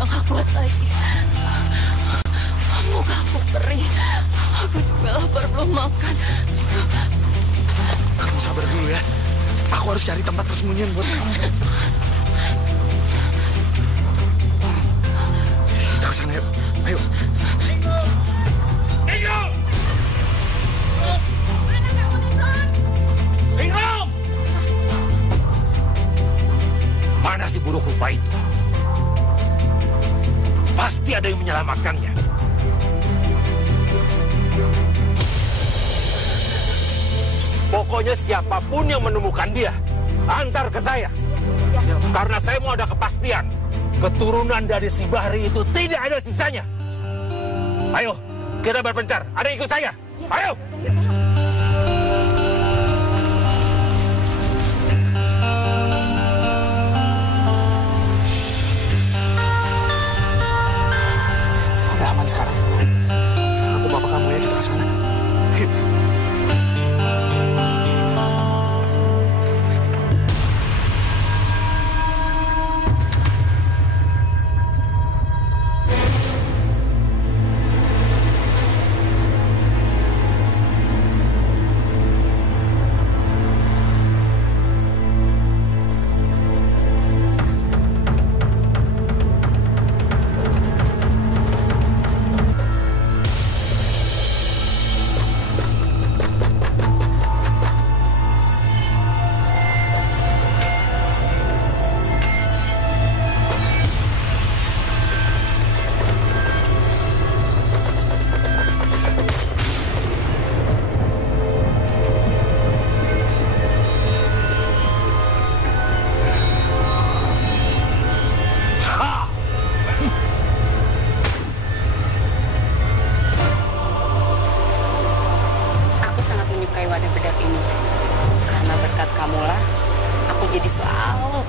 sudah gak kuat lagi. Muka aku perih. Aku juga lapar, belum makan. Kamu sabar dulu ya. Aku harus cari tempat persembunyian buat kamu. Kita ke sana yuk. Ayo. Ringo! Ringo! Mana kamu, Ningron? Ringo! Mana si buruk rupa itu? Pasti ada yang menyelamatkannya. Pokoknya siapapun yang menemukan dia, antar ke saya. Karena saya mau ada kepastian. Keturunan dari si Bahri itu tidak ada sisanya. Ayo, kita berpencar. Ada yang ikut saya. Ayo! Udah aman sekarang. Aku bawa kamu ya, kita ke sana. Yuk.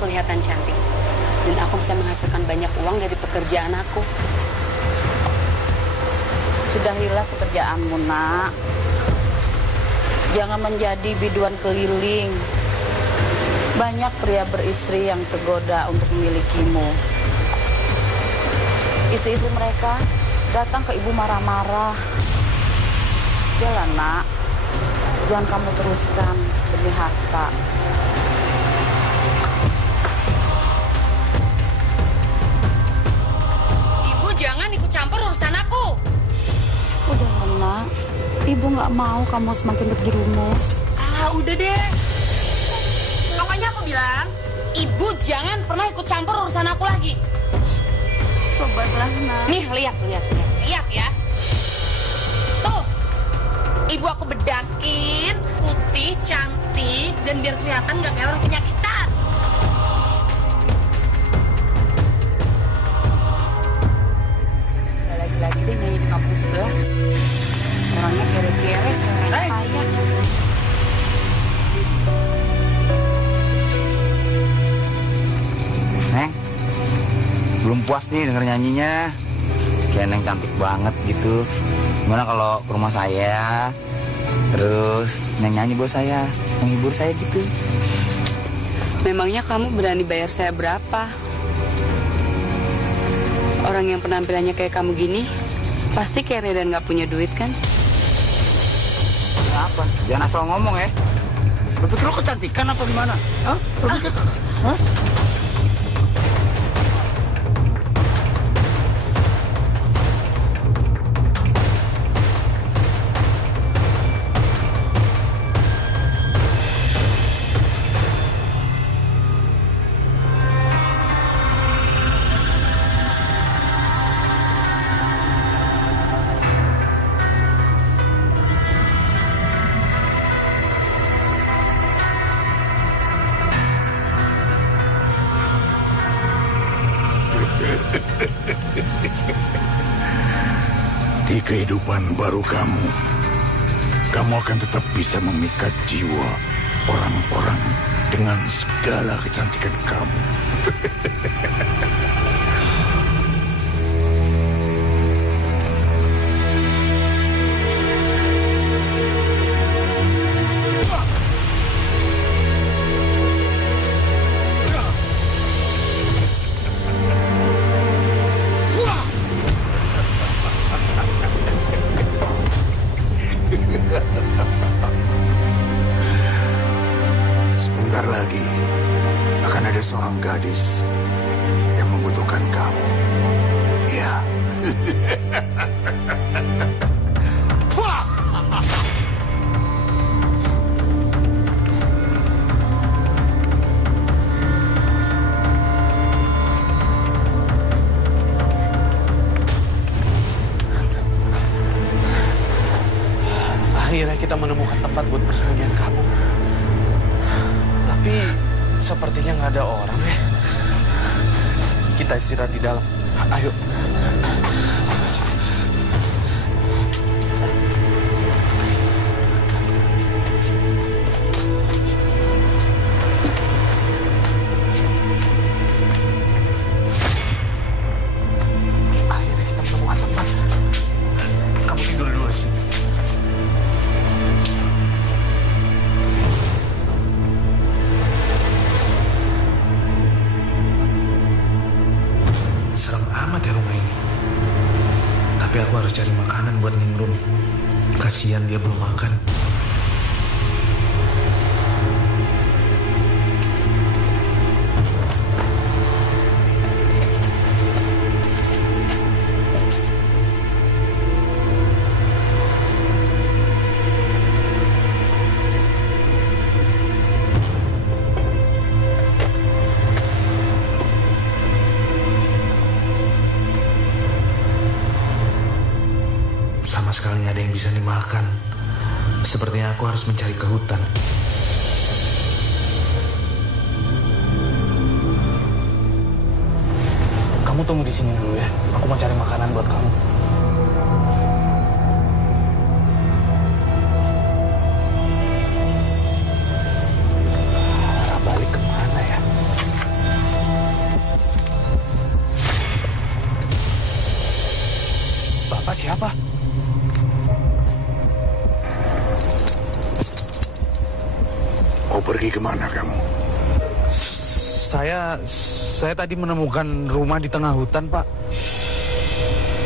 Kelihatan cantik dan aku bisa menghasilkan banyak uang dari pekerjaan aku. Sudahilah pekerjaanmu, nak. Jangan menjadi biduan keliling. Banyak pria beristri yang tergoda untuk memilikimu. Istri-istri mereka datang ke ibu marah-marah. Yalah, nak. Jangan kamu teruskan demi harta. Jangan ikut campur urusan aku. Udah, nak. Ibu nggak mau kamu semakin terjerumus. Udah deh. Pokoknya aku bilang, ibu jangan pernah ikut campur urusan aku lagi. Tobatlah, nak. Nih, lihat ya. Tuh, ibu aku bedakin, putih, cantik, dan biar kelihatan nggak kayak orang penyakitan. Lagi deh nyanyi di kampung sebelah. Orangnya kere-kere, saya kaya. Neng, belum puas nih denger nyanyinya. Kayak Neng cantik banget gitu. Gimana kalau ke rumah saya, terus Neng nyanyi buat saya, menghibur saya gitu. Memangnya kamu berani bayar saya berapa? Orang yang penampilannya kayak kamu gini, pasti kere dan nggak punya duit kan? Apa? Jangan asal ngomong ya. Lu pikir lu kecantikan apa gimana? Hah? Lu pikir? Hah? Di kehidupan baru kamu akan tetap bisa memikat jiwa orang-orang dengan segala kecantikan kamu. tempat buat persembunyian kamu. Tapi sepertinya nggak ada orang ya. Kita istirahat di dalam. Ayo. Akhirnya kita menemukan tempat. Kamu tidur dulu di sini. Serem amat ya rumah ini. Tapi aku harus cari makanan buat Ningrum. Kasihan dia belum makan. Sama sekali nggak ada yang bisa dimakan. Sepertinya aku harus mencari ke hutan. Kamu tunggu di sini dulu ya. Aku mau cari makanan buat kamu. Arah balik kemana ya? Bapak siapa? Mau pergi kemana kamu? Saya tadi menemukan rumah di tengah hutan, Pak.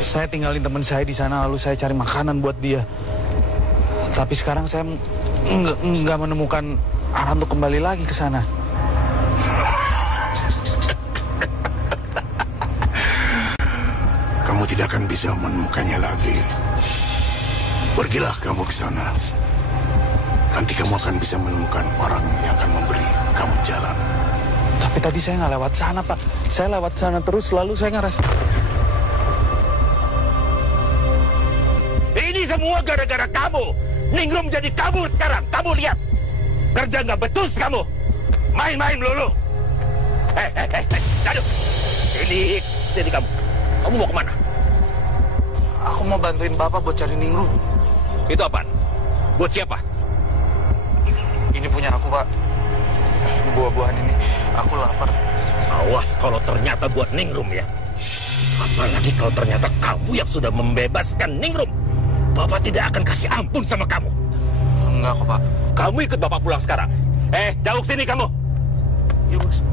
Saya tinggalin teman saya di sana, lalu saya cari makanan buat dia. Tapi sekarang saya nggak menemukan arah untuk kembali lagi ke sana. Kamu tidak akan bisa menemukannya lagi. Pergilah kamu ke sana. Nanti kamu akan bisa menemukan orang yang akan memberi kamu jalan. Tapi tadi saya nggak lewat sana, Pak. Saya lewat sana terus, lalu saya ngerasa... Ini semua gara-gara kamu. Ningrum jadi kabur sekarang. Kamu lihat. Kerja nggak becus kamu. Main-main melulu. Aduh. Sini kamu. Kamu mau kemana? Aku mau bantuin Bapak buat cari Ningrum. Itu apaan? Buat siapa? Ini punya aku, Pak. Buah-buahan ini. Aku lapar. Awas kalau ternyata buat Ningrum ya. Apalagi kalau ternyata kamu yang sudah membebaskan Ningrum. Bapak tidak akan kasih ampun sama kamu. Enggak kok, Pak. Kamu ikut Bapak pulang sekarang. Jauh sini kamu. Iya, Bos.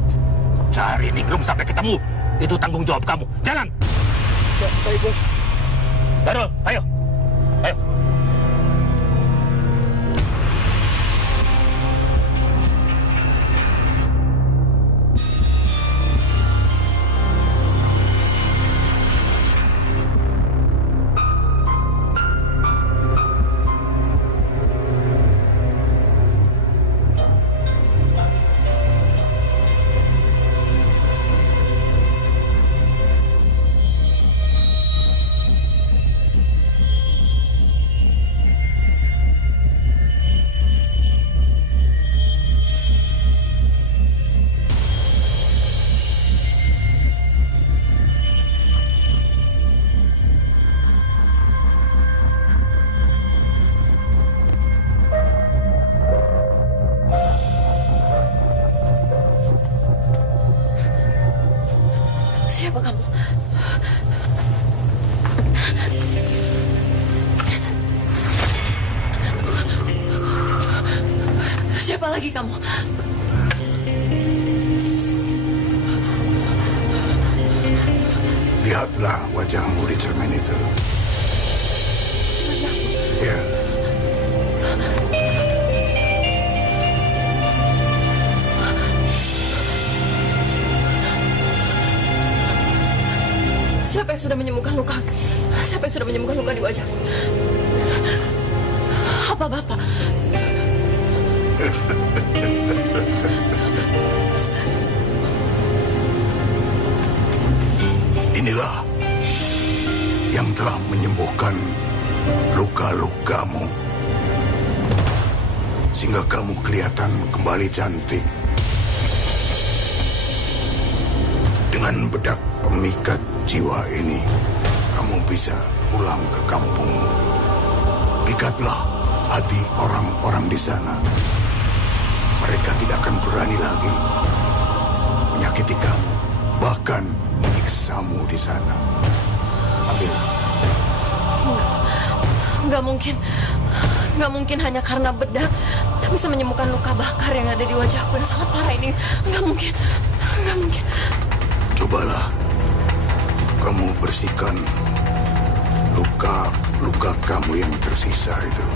Cari Ningrum sampai ketemu. Itu tanggung jawab kamu. Jalan. Baik, Bos. Darul, ayo. Ayo. Siapa kamu? Siapa lagi kamu? Lihatlah wajahmu di cermin itu. Wajahku? Ya. Siapa yang sudah menyembuhkan luka? Siapa yang sudah menyembuhkan luka di wajahku? Apa Bapak? Inilah yang telah menyembuhkan luka-lukamu. sehingga kamu kelihatan kembali cantik. Dengan bedak pemikat jiwa ini, kamu bisa pulang ke kampungmu. Pikatlah hati orang-orang di sana. Mereka tidak akan berani lagi menyakiti kamu, bahkan menyiksamu di sana. Ambil. Nggak mungkin. Nggak mungkin hanya karena bedak bisa menyembuhkan luka bakar yang ada di wajahku yang sangat parah ini. Nggak mungkin. Nggak mungkin. Cobalah kamu bersihkan luka kamu yang tersisa itu.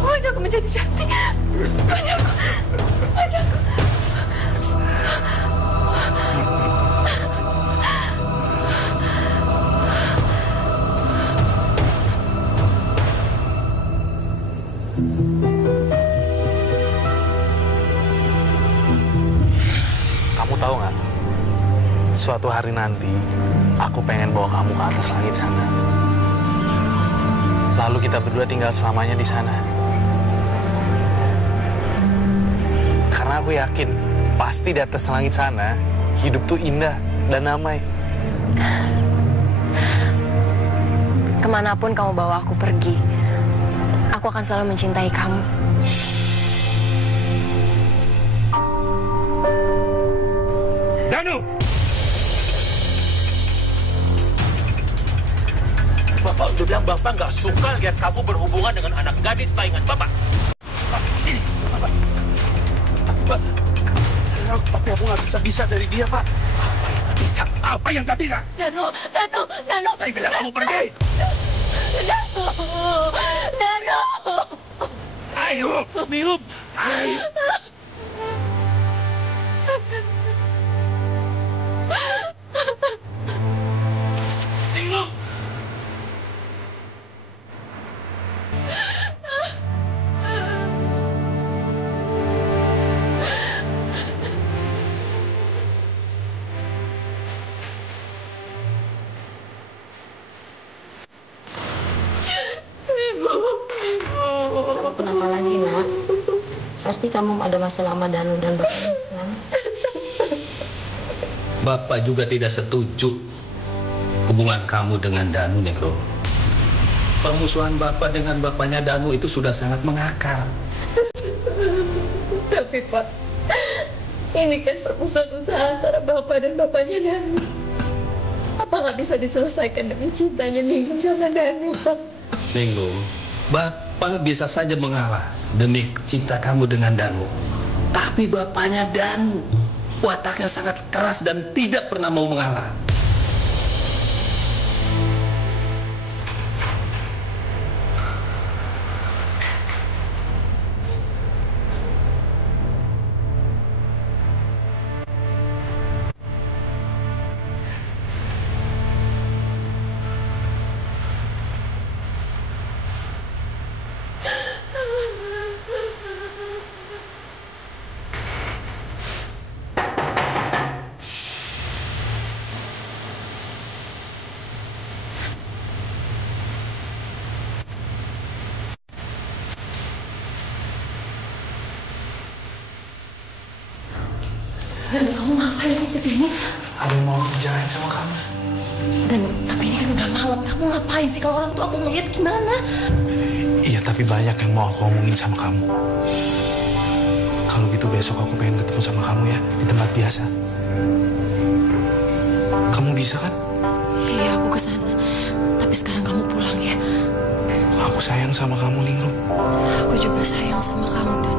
Wajahku menjadi cantik. Wajahku. Kamu tahu nggak? Suatu hari nanti, aku pengen bawa kamu ke atas langit sana. Lalu kita berdua tinggal selamanya di sana. Karena aku yakin, pasti di atas langit sana, hidup tuh indah dan damai. Kemanapun kamu bawa aku pergi, aku akan selalu mencintai kamu. Danu! Bapak udah bilang Bapak nggak suka lihat kamu berhubungan dengan anak gadis saingan Bapak. Sini, Bapak. Tapi aku nggak bisa dari dia, Pak. Apa yang nggak bisa? Apa yang nggak bisa? Danu. Saya bilang kamu pergi. Danu. Ayo, minum. Ayo. Minum. Kenapa lagi, Nak? Pasti kamu ada masalah sama Danu dan Bapak, kan? Bapak juga tidak setuju hubungan kamu dengan Danu, Negro. Permusuhan Bapak dengan bapaknya Danu itu sudah sangat mengakar. Tapi Pak, ini kan permusuhan usaha antara Bapak dan bapaknya Danu. Apa nggak bisa diselesaikan demi cintanya Ningrum sama Danu, Pak? Ningro, Bapak bisa saja mengalah demi cinta kamu dengan Danu. Tapi bapaknya Danu, wataknya sangat keras dan tidak pernah mau mengalah. Dan kamu ngapain sih kesini? Ada yang mau bicarain sama kamu. Dan tapi ini kan udah malam, kamu ngapain sih? Kalau orang tua aku ngeliat gimana? Iya, tapi banyak yang mau aku omongin sama kamu. Kalau gitu besok aku pengen ketemu sama kamu ya, di tempat biasa. Kamu bisa kan? Iya, aku kesana. Tapi sekarang kamu pulang ya. Aku sayang sama kamu, Ningrum. Aku juga sayang sama kamu, Dan.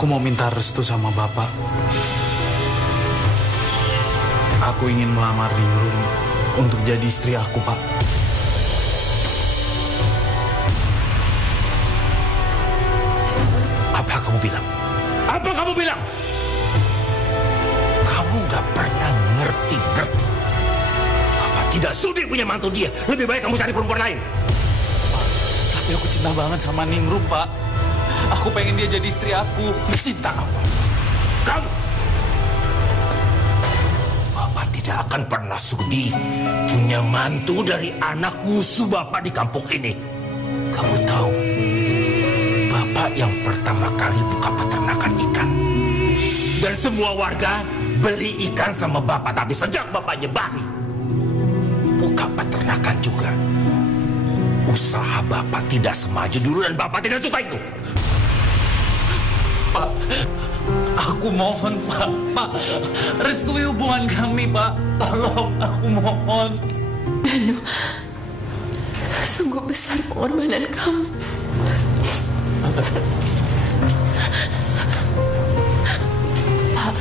Aku mau minta restu sama Bapak. Aku ingin melamar Ningrum untuk jadi istri aku, Pak. Apa kamu bilang? Apa kamu bilang? Kamu nggak pernah ngerti. Bapak tidak sudi punya mantu dia. Lebih baik kamu cari perempuan lain. Pak, tapi aku cinta banget sama Ningrum, Pak. Aku pengen dia jadi istri aku. Cinta apa? Kamu? Bapak tidak akan pernah sudi punya mantu dari anak musuh Bapak di kampung ini. Kamu tahu, Bapak yang pertama kali buka peternakan ikan. Dan semua warga beli ikan sama Bapak. Tapi sejak Bapak nyebari buka peternakan juga, usaha Bapak tidak semaju dulu dan Bapak tidak suka itu. Pak, aku mohon, Pak. Pak, restui hubungan kami, Pak. Tolong, aku mohon. Danu, sungguh besar pengorbanan kamu. Pak,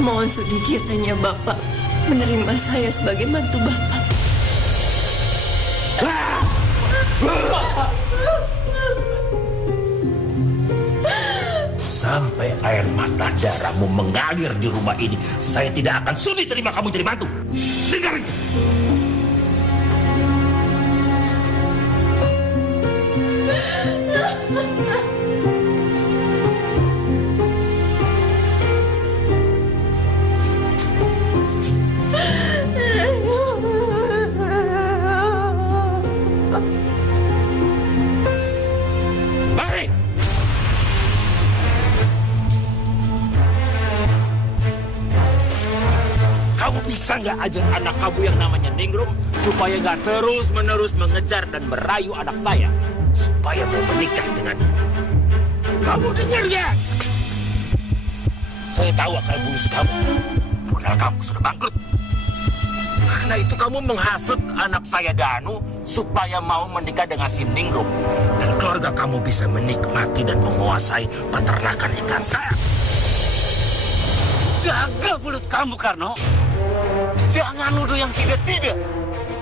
mohon sudi kiranya Bapak menerima saya sebagai mantu Bapak. Sampai air mata darahmu mengalir di rumah ini, saya tidak akan sudi terima kamu jadi mantu. Dengar itu. Bisa nggak ajar anak kamu yang namanya Ningrum supaya nggak terus-menerus mengejar dan merayu anak saya supaya mau menikah dengannya? Kamu dengar ya? Saya tahu akal bulus kamu. Modal kamu sudah bangkrut. Karena itu kamu menghasut anak saya Danu supaya mau menikah dengan si Ningrum. Dan keluarga kamu bisa menikmati dan menguasai peternakan ikan saya. Jaga mulut kamu, Karno. Jangan nuduh yang tidak-tidak.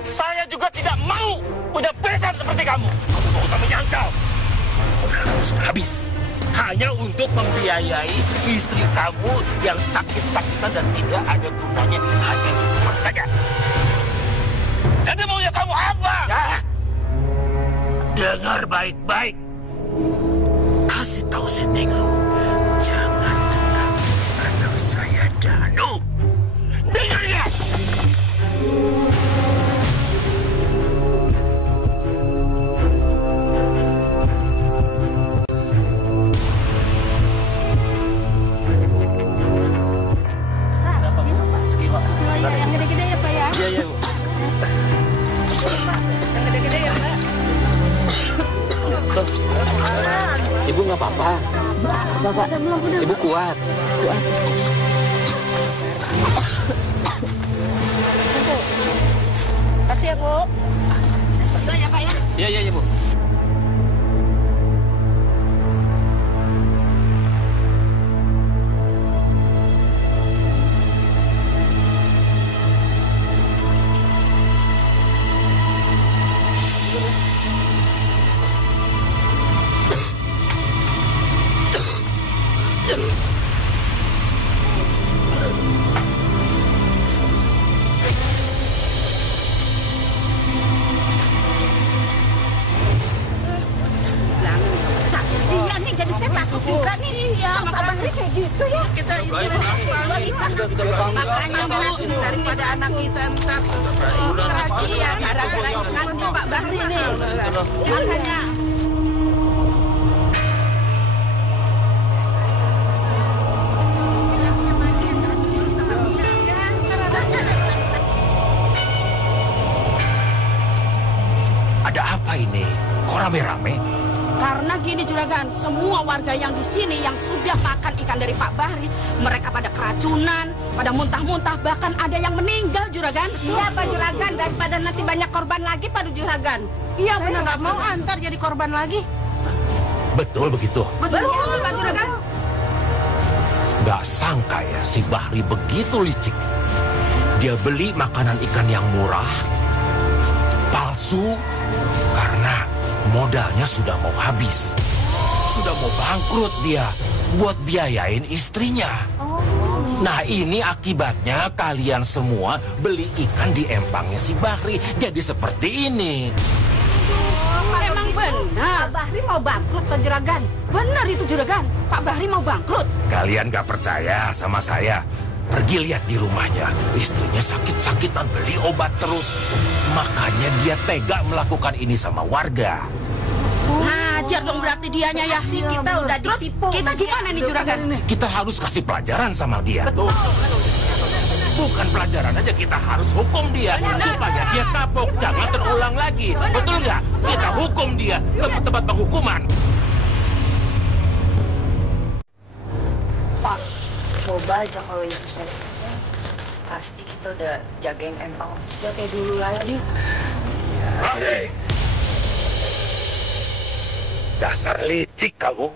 Saya juga tidak mau punya besan seperti kamu. Kamu gak usah menyangkal. Modal kamu sudah habis. Hanya untuk membiayai istri kamu yang sakit-sakitan dan tidak ada gunanya hanya di rumah saja. Jadi maunya kamu apa? Ya. Dengar baik-baik. Kasih tahu si Ningrum, jangan dekati anak saya Danu. Dengar ya? Yang gede-gede ya, Pak ya? Iya, Bu. Yang gede-gede ya, Pak? Ibu nggak apa-apa. Bapak, Ibu kuat. Kasih ya, Bu. Betul ya, Pak ya? Iya, Bu. Daripada anak kita ntar kerajian gara-gara ikannya Pak Bahri nih. Makanya Ada apa ini? Kok rame-rame? Karena gini Juragan, semua warga yang di sini yang sudah makan ikan dari Pak Bahri, mereka pada keracunan, pada muntah-muntah, bahkan ada yang meninggal Juragan. iya Pak Juragan, daripada nanti banyak korban lagi Pak Juragan. Iya Saya benar. nggak mau antar jadi korban lagi. Betul begitu? Betul, Pak Juragan. Gak sangka ya si Bahri begitu licik. Dia beli makanan ikan yang murah, palsu, karena modalnya sudah mau habis. Sudah mau bangkrut dia buat biayain istrinya. Nah ini akibatnya kalian semua beli ikan di empangnya si Bahri. Jadi seperti ini. Emang benar. Pak Bahri mau bangkrut, Pak Juragan. Benar itu Juragan. Pak Bahri mau bangkrut. Kalian gak percaya sama saya? Pergi lihat di rumahnya. Istrinya sakit-sakitan beli obat terus. Makanya dia tega melakukan ini sama warga. Ngajar dong berarti dianya ya. Kita udah ditipu. Kita gimana nih Juragan? Kita harus kasih pelajaran sama dia. Betul. Bukan pelajaran aja, kita harus hukum dia supaya dia kapok, jangan terulang lagi. Betul nggak? Kita hukum dia ke tempat penghukuman. Pak, coba aja kalau itu saya. Pasti kita udah jagain empang. Udah kayak dulu lagi. Hei. Dasar licik kamu.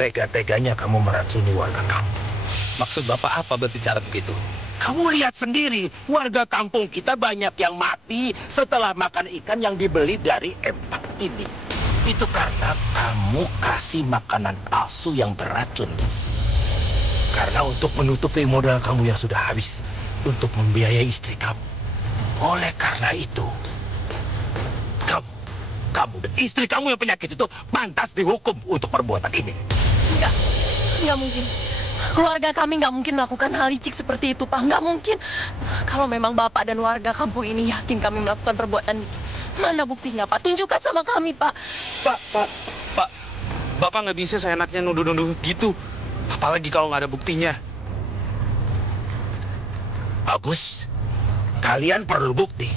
Tega-teganya kamu meracuni warga kamu. Maksud Bapak apa berbicara begitu? Kamu lihat sendiri, warga kampung kita banyak yang mati setelah makan ikan yang dibeli dari empang ini. Itu karena kamu kasih makanan palsu yang beracun. Karena untuk menutupi modal kamu yang sudah habis untuk membiayai istri kamu. Oleh karena itu, kamu dan istri kamu yang penyakit itu pantas dihukum untuk perbuatan ini. Enggak mungkin. Keluarga kami nggak mungkin melakukan hal licik seperti itu, Pak. Nggak mungkin. Kalau memang Bapak dan warga kampung ini yakin kami melakukan perbuatan, mana buktinya, Pak? Tunjukkan sama kami, Pak. Pak, Bapak nggak bisa seenaknya nuduh-nuduh gitu. Apalagi kalau nggak ada buktinya. Bagus. Kalian perlu bukti.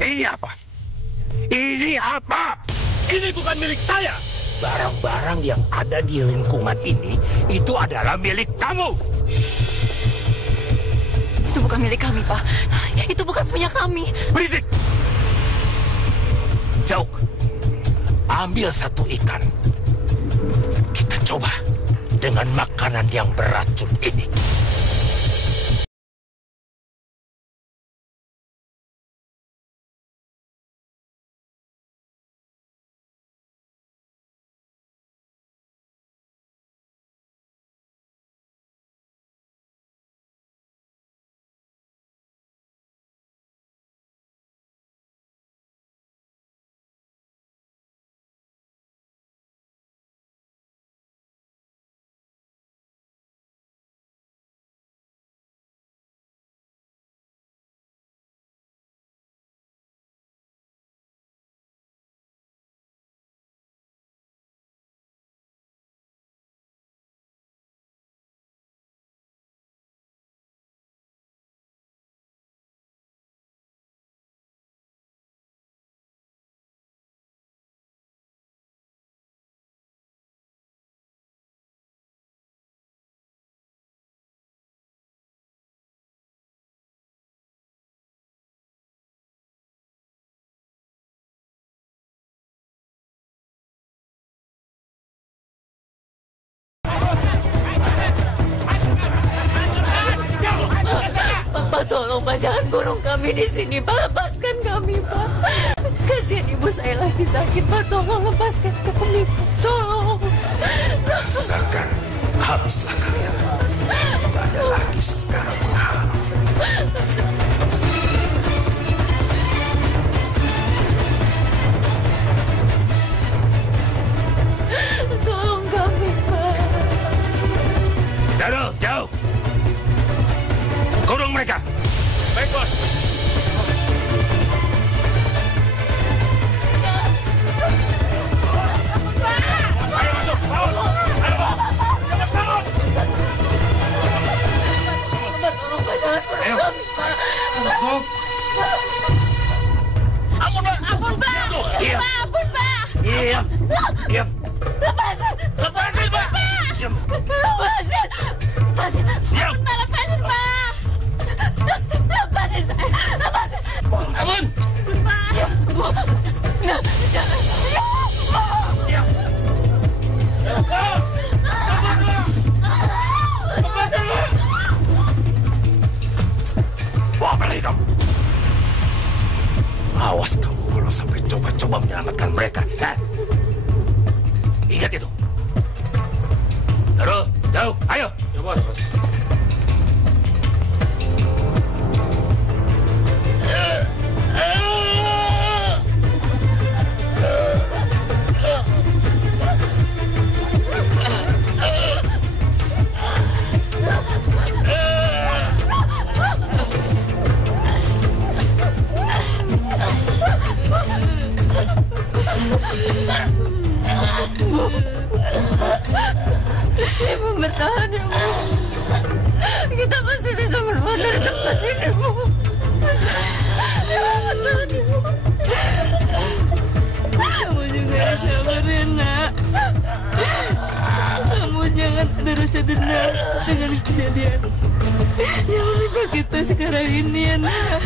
Ini apa? Ini apa? Ini bukan milik saya. Barang-barang yang ada di lingkungan ini, itu adalah milik kamu. Itu bukan milik kami, Pak. Itu bukan punya kami. Berisik! Jauh. Ambil satu ikan. Kita coba dengan makanan yang beracun ini. Pak, tolong Pak, jangan kurung kami di sini, Pak. Lepaskan kami, Pak. Kasihan ibu saya lagi sakit, Pak. Tolong lepaskan kami, Pak. Tolong. Rasakan, habislah kalian. Tidak ada lagi sekarang menghalang. Tolong kami, Pak. Dado, jauh. Kurung mereka. Baik, Bos. Ayo masuk. Ayo. Tolong, Pak, jangan kurung kami, Pak. Masuk. Ampun, Pak. Ampun, Pak. Diam. Ampun, Pak. Diam. Diam. Lepasin. Lepasin, Pak. Diam. Lepasin. Lepasin. Diam. Ampun, Pak. Lepasin, Pak. mencoba menyelamatkan mereka. Hah? Ingat itu. Terus, jauh, ayo. Ya, bos. Ibu bertahan ya, Bu. Kita masih bisa keluar dari tempat ini, Bu. Ibu bertahan ya, Bu. Kamu juga harus sabar ya, Nak. Kamu jangan ada rasa dendam dengan kejadian yang menimpa kita sekarang ini ya, Nak.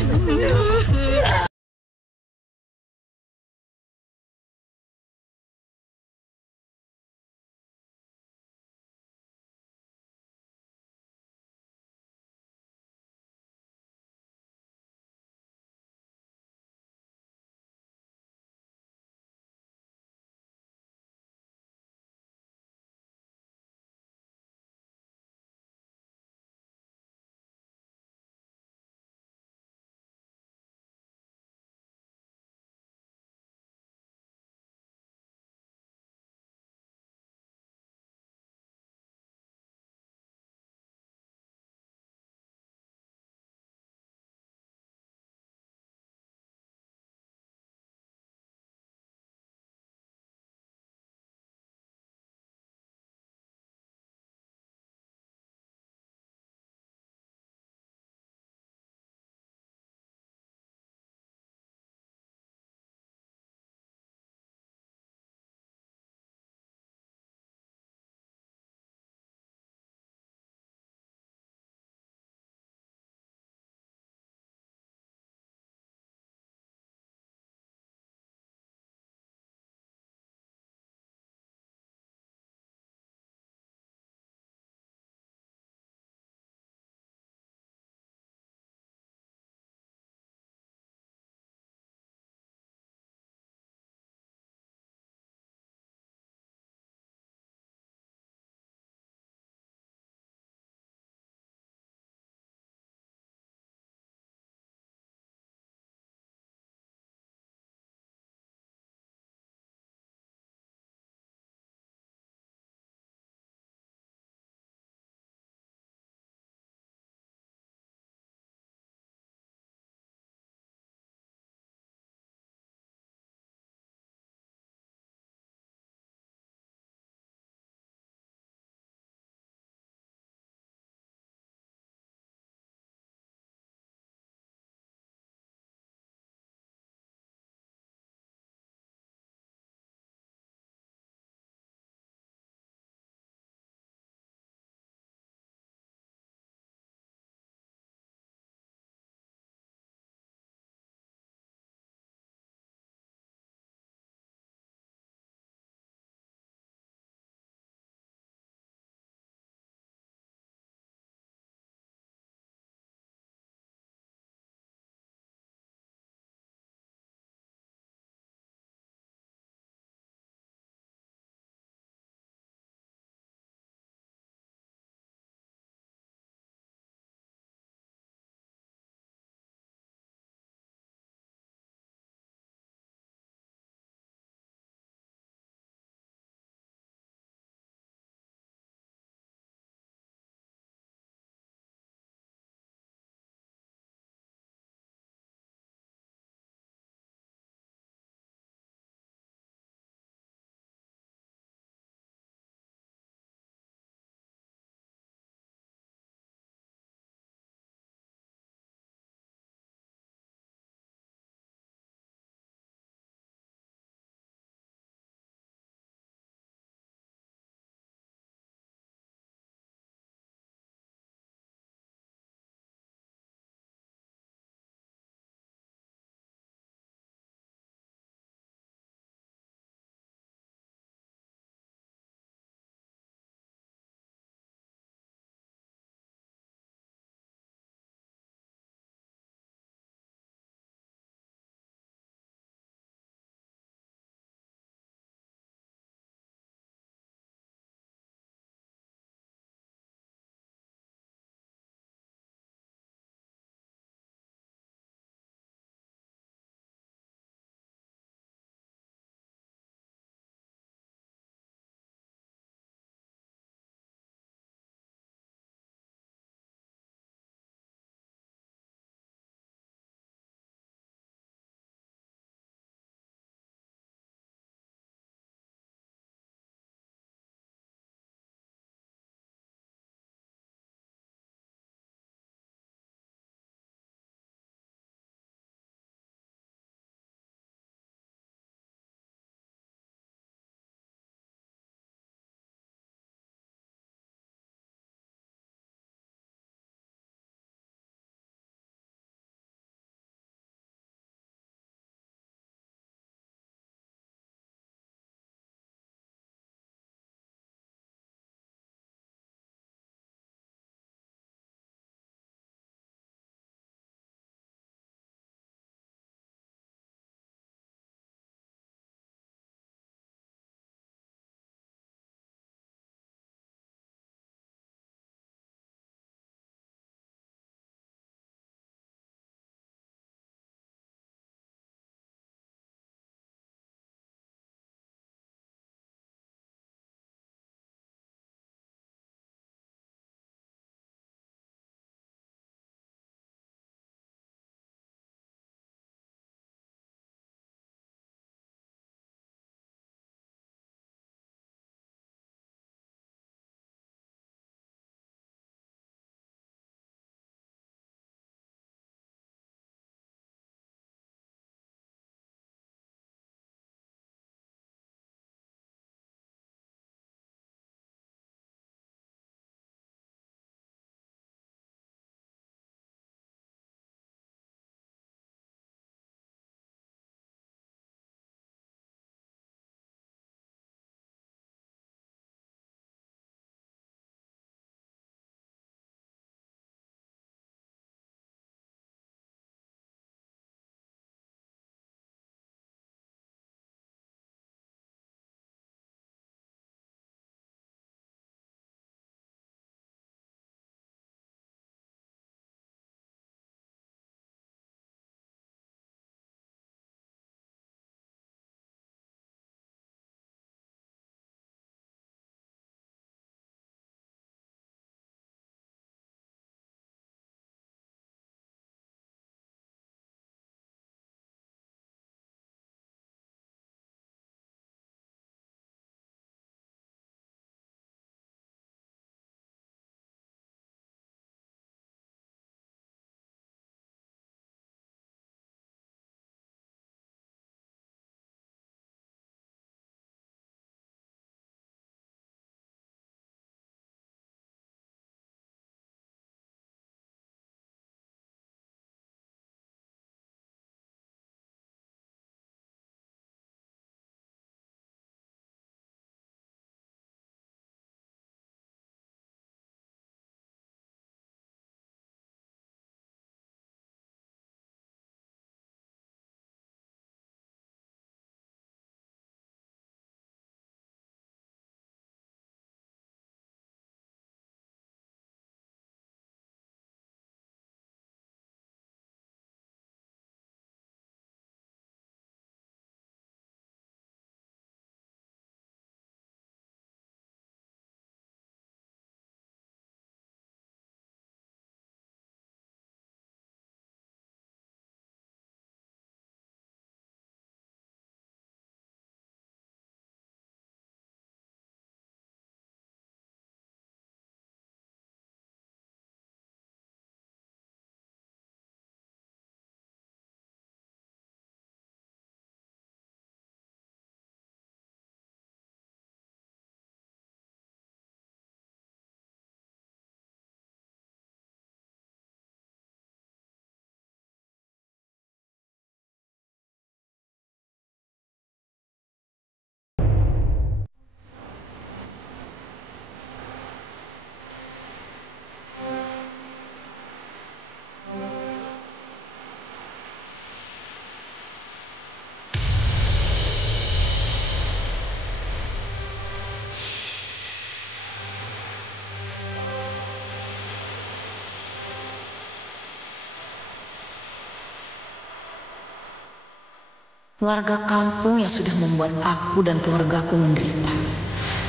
Warga kampung yang sudah membuat aku dan keluargaku menderita.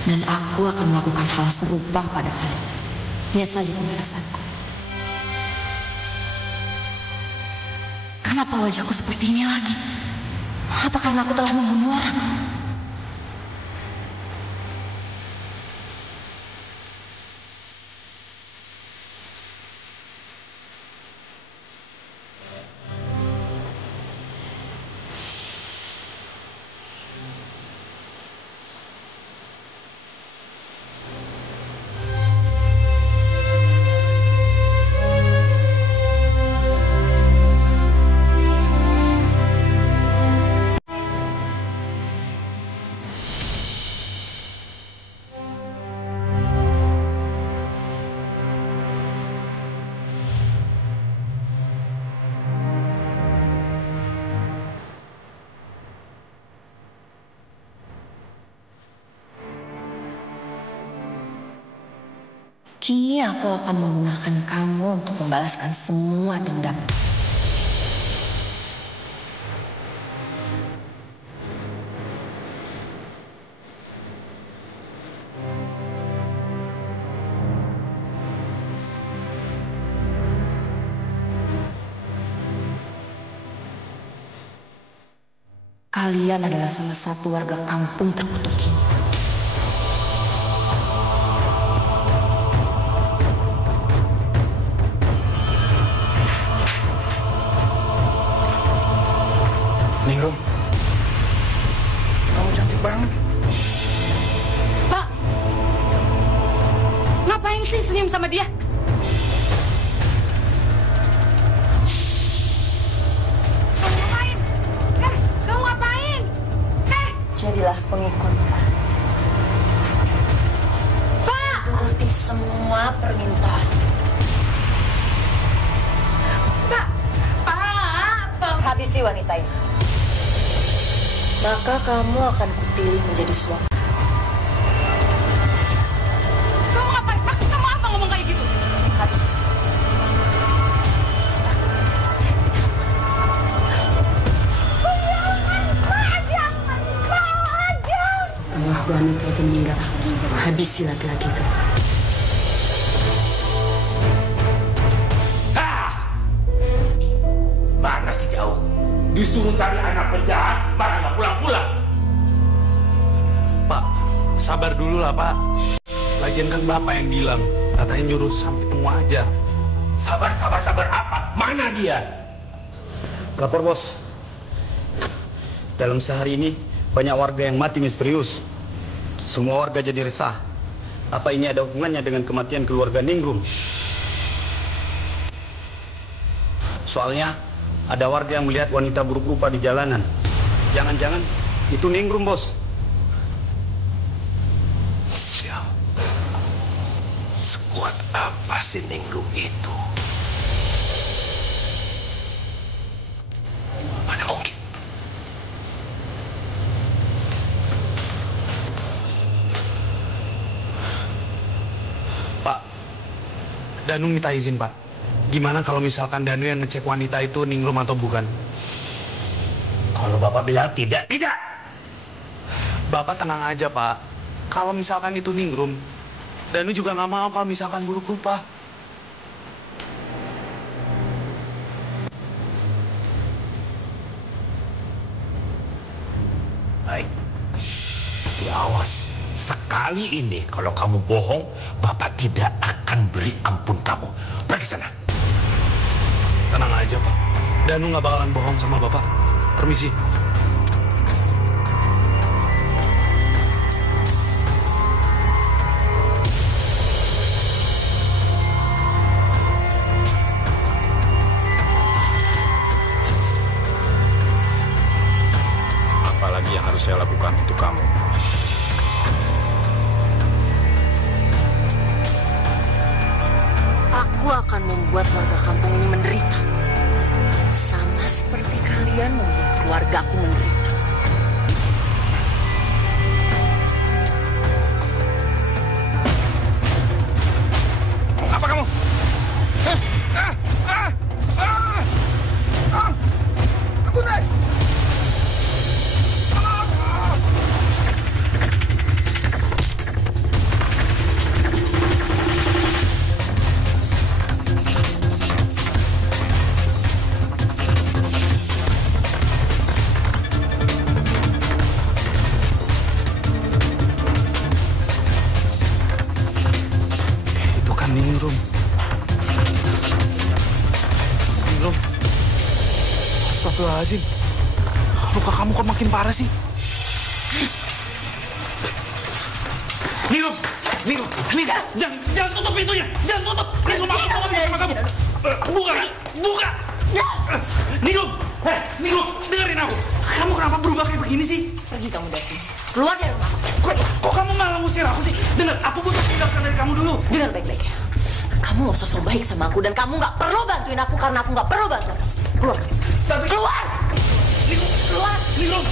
Dan aku akan melakukan hal serupa pada kalian. Lihat saja pembalasanku. Kenapa wajahku seperti ini lagi? Apa karena aku telah membunuh orang? Kini aku akan menggunakan kamu untuk membalaskan semua dendam. Kalian adalah salah satu warga kampung terkutuk ini. Ningrum, kamu cantik banget. Pak, ngapain sih senyum sama dia? Kamu ngapain? Kamu ngapain? Jadilah pengikutku. Pak! Turuti semua permintaan. Pak! Habisi wanita ini. Maka kamu akan kupilih menjadi suami. Kamu ngapain? Maksud kamu apa ngomong kayak gitu? Habis. Setelah wanita itu meninggal, habisi laki-laki itu. Mana sih jauh? Disuruh cari anak penjahat, malah nggak pulang-pulang. Pak, sabar dulu lah Pak. Lagian kan Bapak yang bilang, katanya nyuruh sampai temu aja. Sabar apa? Mana dia? Lapor bos. Dalam sehari ini banyak warga yang mati misterius. Semua warga jadi resah. Apa ini ada hubungannya dengan kematian keluarga Ningrum? Soalnya ada warga yang melihat wanita buruk rupa di jalanan. Jangan-jangan itu Ningrum, bos. Sial. Sekuat apa si Ningrum itu? Mana mungkin? Pak, Danu minta izin Pak. Gimana kalau misalkan Danu yang ngecek wanita itu Ningrum atau bukan? Kalau Bapak bilang tidak. Bapak tenang aja Pak. Kalau misalkan itu Ningrum, Danu juga nggak mau kalau misalkan buruk rupa. Baik. Tapi awas. Sekali ini kalau kamu bohong, Bapak tidak akan beri ampun kamu. Pergi sana. Tenang aja Pak. Danu nggak bakalan bohong sama Bapak. Permisi. Apalagi yang harus saya lakukan untuk kamu? Aku akan membuat warga kampung ini menderita. Sama seperti kalian membuat keluargaku menderita. Apa kamu? Ampun, Astagfirullahaladzim. Luka kamu kok makin parah sih? Ningrum, jangan tutup pintunya, jangan tutup. Ningrum, aku mau ngomong sama kamu. Buka. Ningrum, dengerin aku. Kamu kenapa berubah kayak begini sih? Pergi kamu dari sini. Keluar dari rumah. Kok kamu malah ngusir aku sih? Dengar, aku butuh penjelasan dari kamu dulu. Dengar baik-baik ya. Kamu gak sosok baik sama aku dan kamu gak perlu bantuin aku karena aku gak perlu bantuin kamu. Keluar kamu sekarang. Tapi... Keluar! Keluar! Ningrum!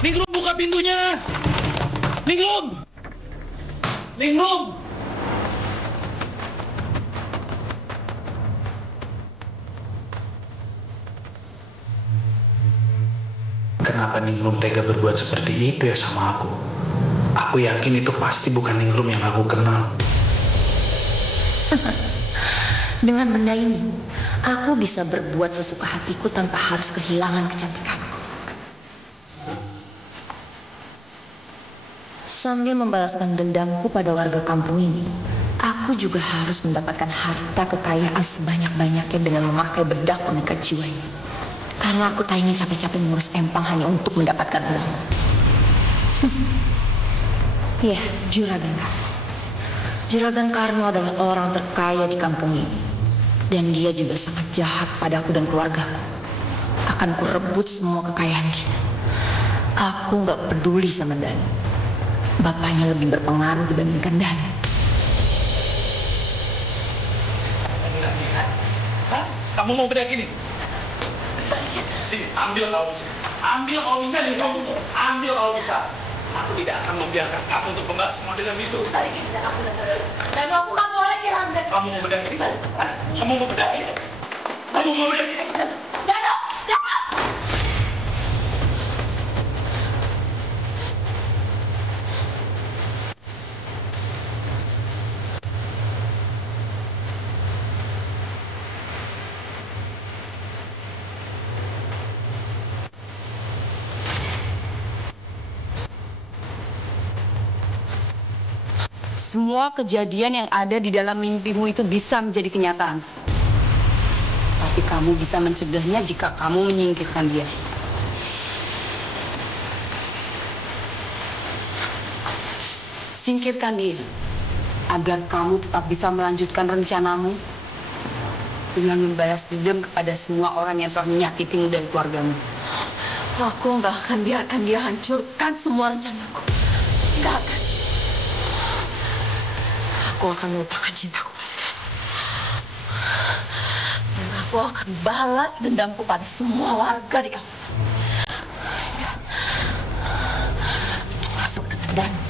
Ningrum, buka pintunya! Ningrum! Kenapa Ningrum tega berbuat seperti itu ya sama aku? Aku yakin itu pasti bukan Ningrum yang aku kenal. Dengan benda ini, aku bisa berbuat sesuka hatiku tanpa harus kehilangan kecantikanku. Sambil membalaskan dendamku pada warga kampung ini, aku juga harus mendapatkan harta kekayaan sebanyak-banyaknya dengan memakai bedak pemikat jiwa ini. Karena aku tak ingin capek-capek mengurus empang hanya untuk mendapatkan uang. Ya, Juragan Karno. Juragan Karno adalah orang terkaya di kampung ini. Dan dia juga sangat jahat padaku dan keluargaku. Akan kurebut semua kekayaan dia. Aku gak peduli sama Dani. Bapaknya lebih berpengaruh dibandingkan Dani. Kamu mau bedak ini? Sini, ambil kalau bisa. Ambil kalau bisa nih, ambil kalau bisa. Aku tidak akan membiarkan kamu untuk membalas semua dengan itu. Dan aku gak boleh hilang dari kamu mau bedak ini? Kamu mau bedak ini? Kamu mau bedak ini? Dano! Semua kejadian yang ada di dalam mimpimu itu bisa menjadi kenyataan. Tapi kamu bisa mencegahnya jika kamu menyingkirkan dia. Singkirkan dia, agar kamu tetap bisa melanjutkan rencanamu dengan membalas dendam kepada semua orang yang telah menyakitimu dan keluargamu. Aku nggak akan biarkan dia hancurkan semua rencanaku. Nggak akan. Aku akan melupakan cintaku pada dia. Dan aku akan balas dendamku pada semua warga di kampung. Masuk dengan Dani.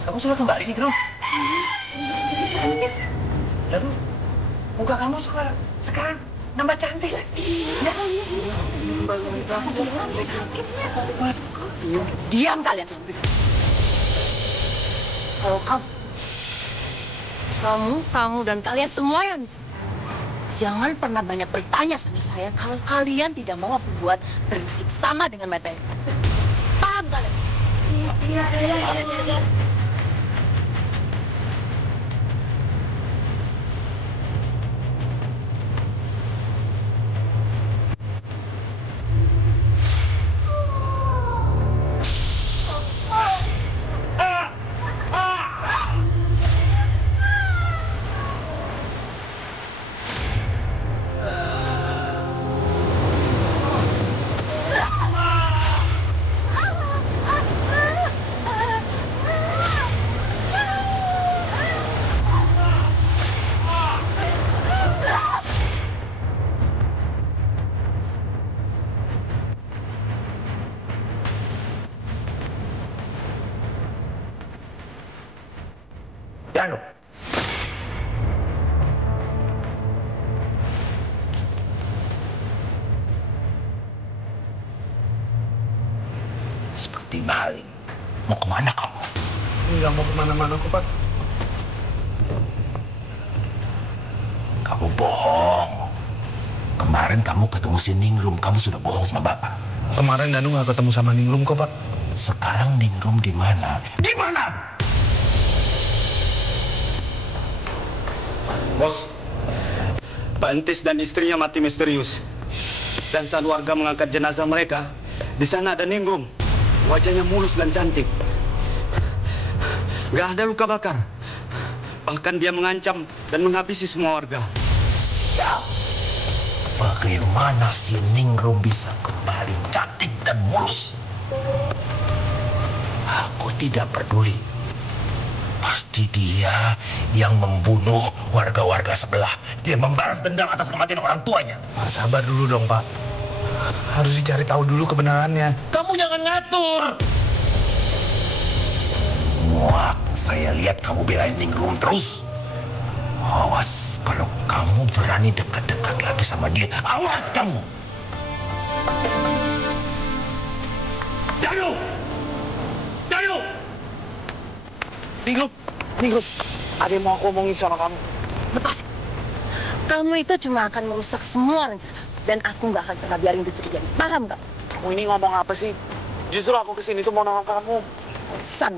Kamu sudah kembali nih, Grum. Lalu, muka kamu sekarang nambah cantik lagi. Diam kalian semua. Kalau kamu dan kalian semua yang di sini, jangan pernah banyak bertanya sama saya kalau kalian tidak mau berbuat bernasib sama dengan mereka. Paham kalian? Iya. Dano. seperti maling. Mau kemana kamu? Nggak mau kemana-mana kok, Pak. Kamu bohong. Kemarin kamu ketemu si Ningrum, kamu sudah bohong sama Bapak. Kemarin Danu nggak ketemu sama Ningrum kok, Pak. Sekarang Ningrum di mana? Di mana? Bos, Pak Entis dan istrinya mati misterius. Dan saat warga mengangkat jenazah mereka, di sana ada Ningrum. Wajahnya mulus dan cantik. Gak ada luka bakar. Bahkan dia mengancam dan menghabisi semua warga. Ya. Bagaimana si Ningrum bisa kembali cantik dan mulus? Aku tidak peduli. Pasti dia yang membunuh warga-warga sebelah. Dia membalas dendam atas kematian orang tuanya. Pak, sabar dulu dong, Pak. Harus dicari tahu dulu kebenarannya. Kamu jangan ngatur. Muak, saya lihat kamu belain Ningrum terus. Awas, kalau kamu berani dekat-dekat lagi sama dia. Awas kamu. Danu! Danu! Ningrum, ada yang mau aku omongin sama kamu. Lepas. Kamu itu cuma akan merusak semua rencana. Dan aku nggak akan pernah biarin itu terjadi. Paham nggak? Kamu ini ngomong apa sih? Justru aku kesini tuh mau nolong kamu. Bosan.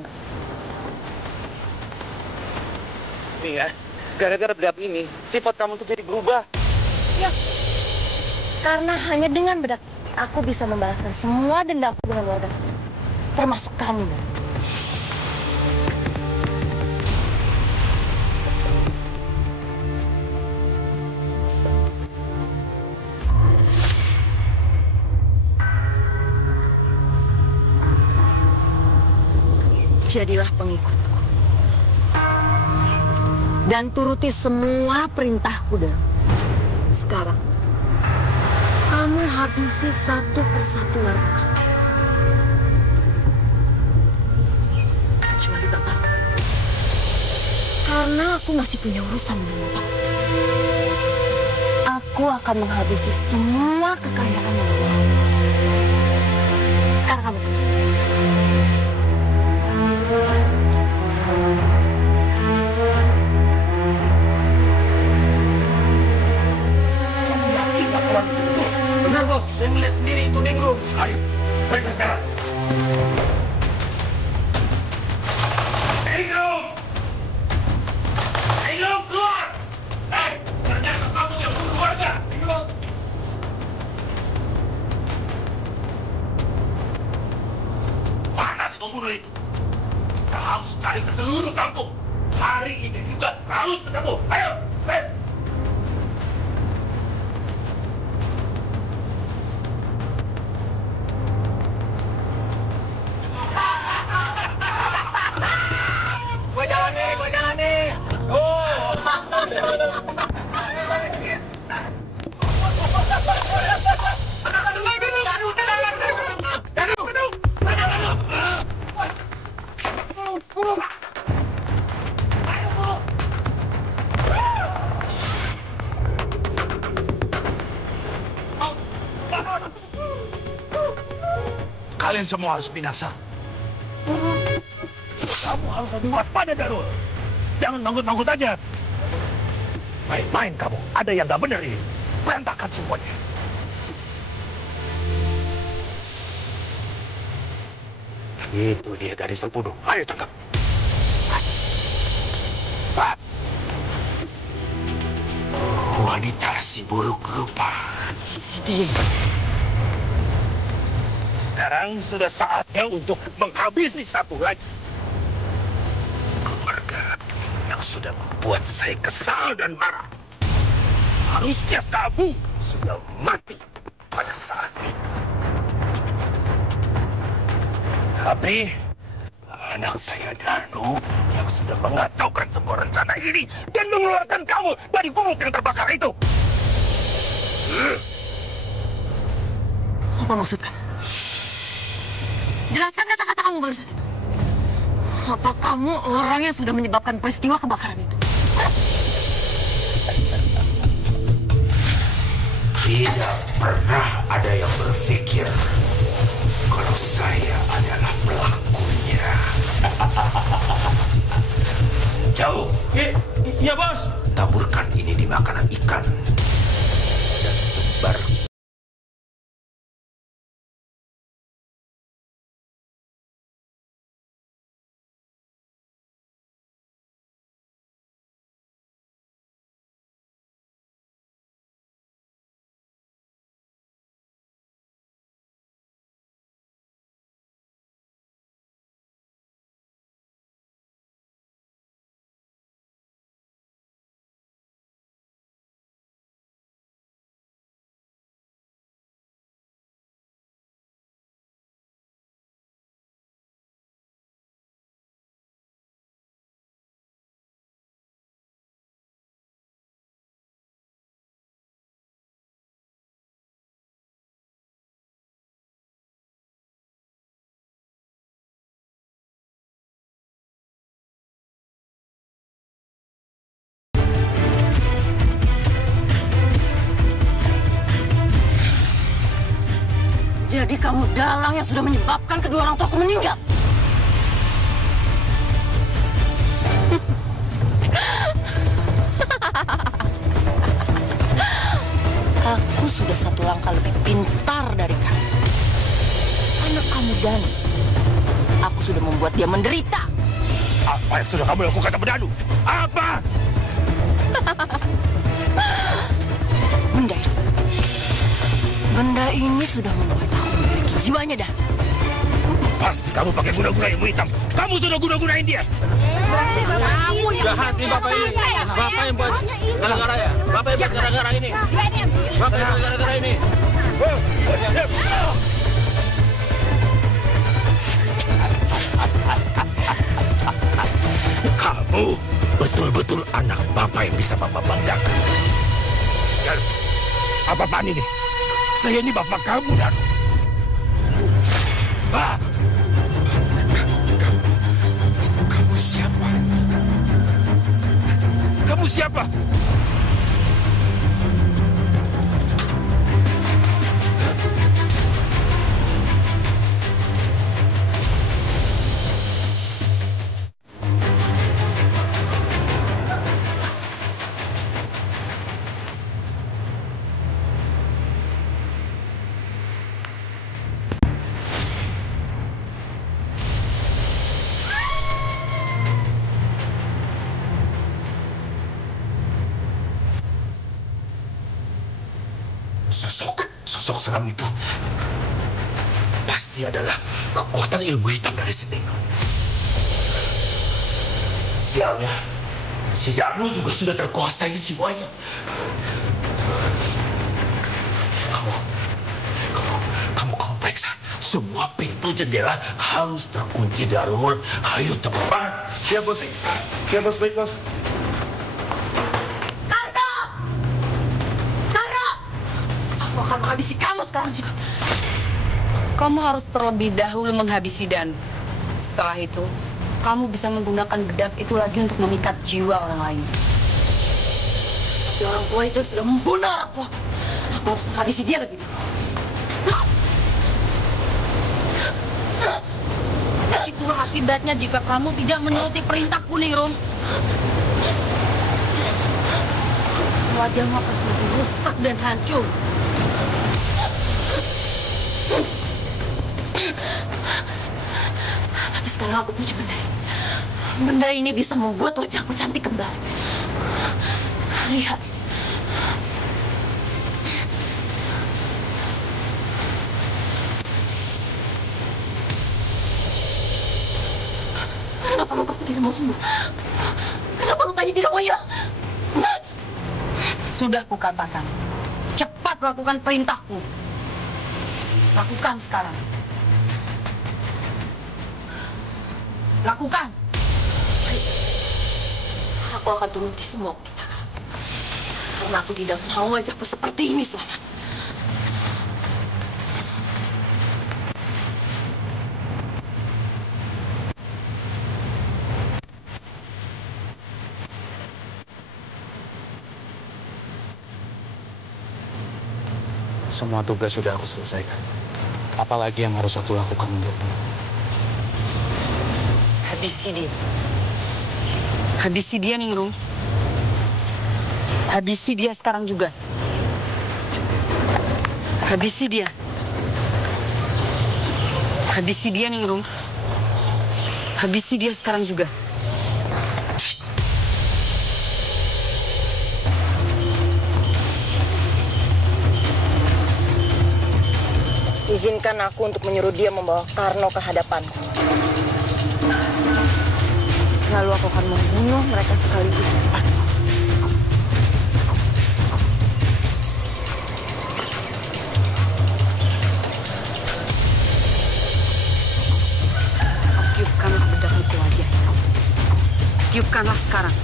Nih ya, gara-gara bedak ini, sifat kamu tuh jadi berubah. Ya, karena hanya dengan bedak, aku bisa membalaskan semua dendamku dengan warga. Termasuk kamu. Jadilah pengikutku. Dan turuti semua perintahku, Dan. Sekarang, kamu habisi satu persatu warga kamu. Kecuali Bapak. Karena aku masih punya urusan dengan Bapak. Aku akan menghabisi semua kekayaan yang Bapak. Sekarang kamu pergi. Benar, Bos. Saya melihat sendiri itu Ningrum. Ayo, periksa sekarang. Ningrum! Ningrum, keluar! Hei, ternyata kamu yang bunuh warga. Ningrum! Mana si pembunuh itu? Kita harus cari ke seluruh kampung. Hari ini juga harus ketemu. Ayo, ayo! Gue jalan nih. Oh. Kalian semua harus binasa. Kamu harus lebih waspada, Darul. Jangan manggut-manggut aja. Main-main kamu. Ada yang nggak benar ini. Berantakan semuanya. Itu dia gadis terbunuh. Ayo tangkap. Pak. Wanita si buruk rupa. Sekarang sudah saatnya untuk menghabisi satu lagi. Keluarga yang sudah membuat saya kesal dan marah. Harusnya kamu sudah mati pada saat itu. Tapi anak saya Danu yang sudah mengacaukan semua rencana ini dan mengeluarkan kamu dari gubuk yang terbakar itu. Apa maksud kamu? Jelaskan kata-kata kamu barusan itu. Apa kamu orang yang sudah menyebabkan peristiwa kebakaran itu? Tidak pernah ada yang berpikir kalau saya adalah pelakunya. Jauh. Iya, Bos. Taburkan ini di makanan ikan dan sebar. Jadi kamu dalang yang sudah menyebabkan kedua orang tuaku meninggal. Aku sudah satu langkah lebih pintar dari kamu. Anak kamu Danu, aku sudah membuat dia menderita. Apa yang sudah kamu lakukan sama Danu? Apa? Benda ini sudah membuat aku memiliki jiwanya, Dan. Pasti kamu pakai guna-guna ilmu hitam. Kamu sudah guna-gunain dia. Berarti bapak ini Jahat nih bapak ini. Bapak yang buat gara-gara ya. Bapak yang buat gara-gara ini. Bapak yang buat gara-gara ini. Kamu betul-betul anak bapak yang bisa bapak banggakan. Dan apa-apaan ini? Saya ini bapak kamu, Dan. Kamu siapa? Kamu siapa? Sosok seram itu pasti adalah kekuatan ilmu hitam dari sini. Sialnya, si Danu juga sudah terkuasai jiwanya. Kamu periksa semua pintu jendela harus terkunci Darul. Ayo cepat. Siap, Bos. Siap, Bos. Baik, Bos. Aku akan menghabisi kamu sekarang juga. Kamu harus terlebih dahulu menghabisi Dan. Setelah itu, kamu bisa menggunakan bedak itu lagi untuk memikat jiwa orang lain. Tapi orang tua itu sudah membunuh orang tua. Aku harus menghabisi dia lebih dulu. Itulah akibatnya jika kamu tidak menuruti perintahku, Ningrum. Wajahmu akan semakin rusak dan hancur. Tapi sekarang aku punya benda ini. Benda ini bisa membuat wajahku cantik kembali. Lihat. Kenapa lukaku tidak mau sembuh? Kenapa lukanya tidak mau hilang? Sudah kukatakan, cepat lakukan perintahku. Lakukan sekarang. Lakukan. Aku akan turuti semua perintah. Karena aku tidak mau wajahku seperti ini selamanya. Semua tugas sudah aku selesaikan. Apalagi yang harus aku lakukan untukmu? Habisi dia. Habisi dia, Ningrum. Habisi dia sekarang juga. Habisi dia. Habisi dia, Ningrum. Habisi dia sekarang juga. Izinkan aku untuk menyuruh dia membawa Karno ke hadapanku. Lalu aku akan membunuh mereka sekaligus. Tiupkanlah bedakmu ke wajahnya. Tiupkanlah sekarang.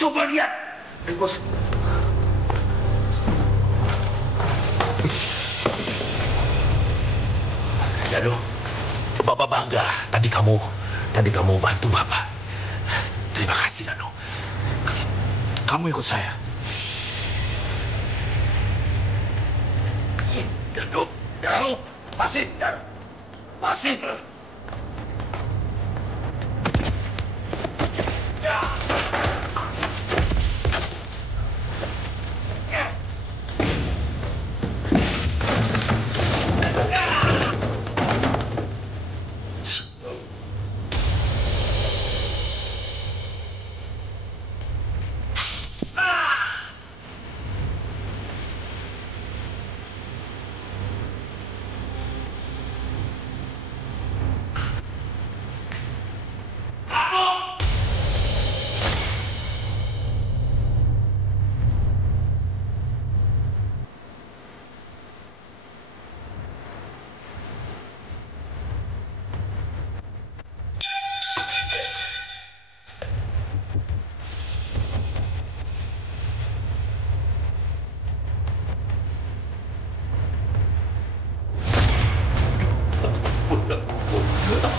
Coba lihat. Bos. Danu, Bapak bangga. Tadi kamu bantu Bapak. Terima kasih, Danu. Kamu ikut saya. Danu, masih.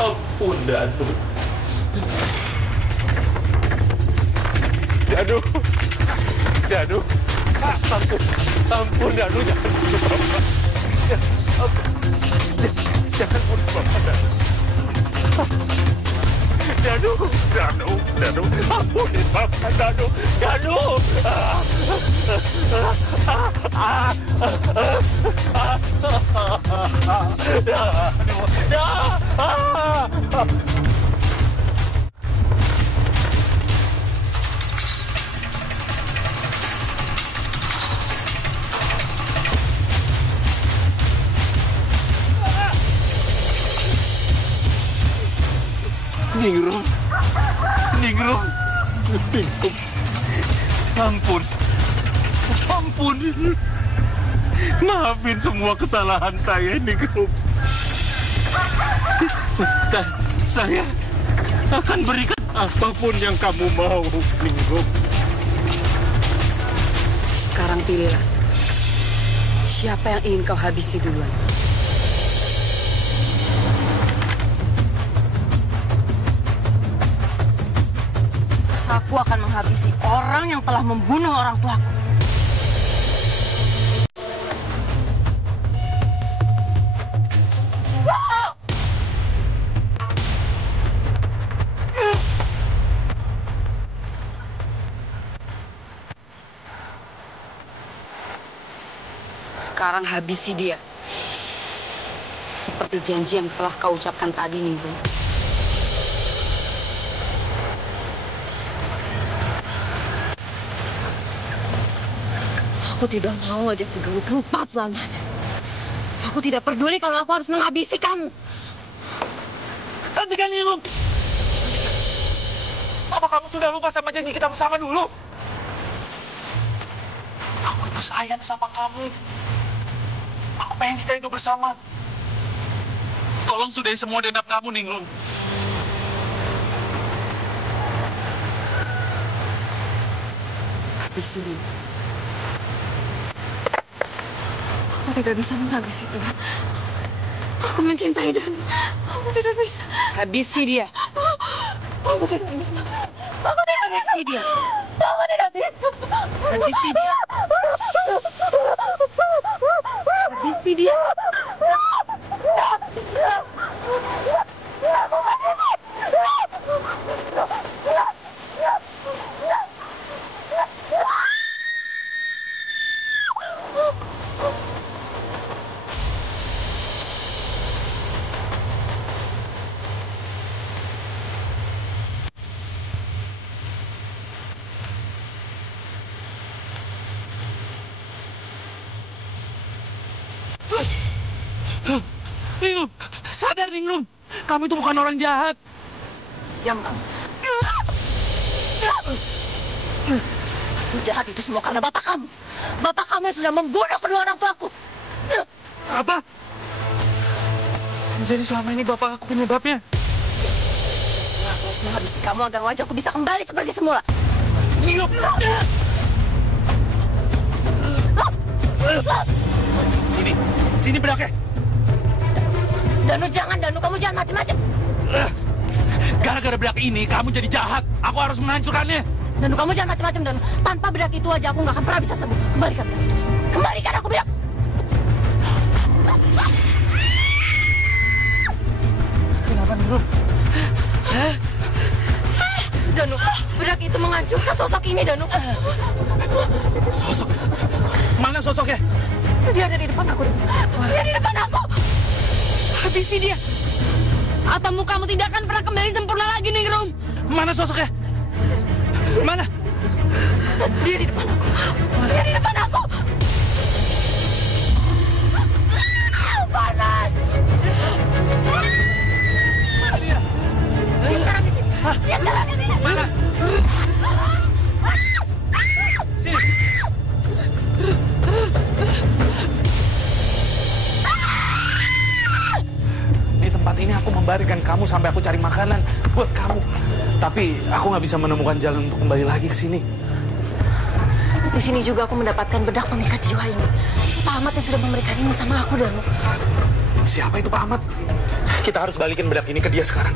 Ampun, Danu. Ampun, Danu, jangan bunuh Bapak, Danu. Danu, ampunin Bapak, Danu. Ningrum. Ampun. Maafin semua kesalahan saya, Ningrum. Saya akan berikan apapun yang kamu mau, Ningrum. Sekarang pilihlah. Siapa yang ingin kau habisi duluan? Aku akan menghabisi orang yang telah membunuh orang tuaku. Sekarang habisi dia. Seperti janji yang telah kau ucapkan tadi, Ningrum. Aku tidak mau wajahku dulu lupa selamanya. Aku tidak peduli kalau aku harus menghabisi kamu. Hentikan Ningrum! Apa kamu sudah lupa sama janji kita bersama dulu? Aku itu sayang sama kamu. Aku pengen kita hidup bersama. Tolong sudahi semua dendam kamu, Ningrum. Habisi dia. Aku tidak bisa menghabisi itu. Aku mencintai Dan. Aku tidak bisa. Habisi dia. Aku tidak bisa. Aku tidak bisa. Habisi dia. Aku tidak bisa. Habisi dia. Habisi dia. Ningrum, sadar Ningrum. Kamu itu bukan orang jahat. Diam kamu. Jahat itu semua karena bapak kamu. Bapak kamu yang sudah membunuh kedua orang tuaku. Apa? Jadi selama ini bapak aku penyebabnya? Aku harus menghabisi kamu agar wajahku bisa kembali seperti semula. Ningrum! Sini bedaknya. Danu jangan, Danu kamu jangan macam-macam. Gara-gara bedak ini kamu jadi jahat. Aku harus menghancurkannya. Danu kamu jangan macam-macam, Danu. Tanpa bedak itu aja aku nggak akan pernah bisa sembuh. Kembalikan bedak itu. Kembalikan aku bedak. Kenapa Ningrum? Danu, bedak itu menghancurkan sosok ini, Danu. Sosok? Mana sosoknya? Dia ada di depan aku. Dia di depan aku. Habisi dia. Atau kamu tidak akan pernah kembali sempurna lagi, Ningrum. Mana sosoknya? Mana? Dia di depan aku. Dia di depan aku. Panas. Mana dia? Dia sekarang di sini. Dia sekarang di sini. Mana? Sini. Di tempat ini aku membaringkan kamu sampai aku cari makanan buat kamu. Tapi aku nggak bisa menemukan jalan untuk kembali lagi ke sini. Di sini juga aku mendapatkan bedak pemikat jiwa ini. Pak Ahmad yang sudah memberikan ini sama aku, Danu. Siapa itu Pak Ahmad? Kita harus balikin bedak ini ke dia sekarang.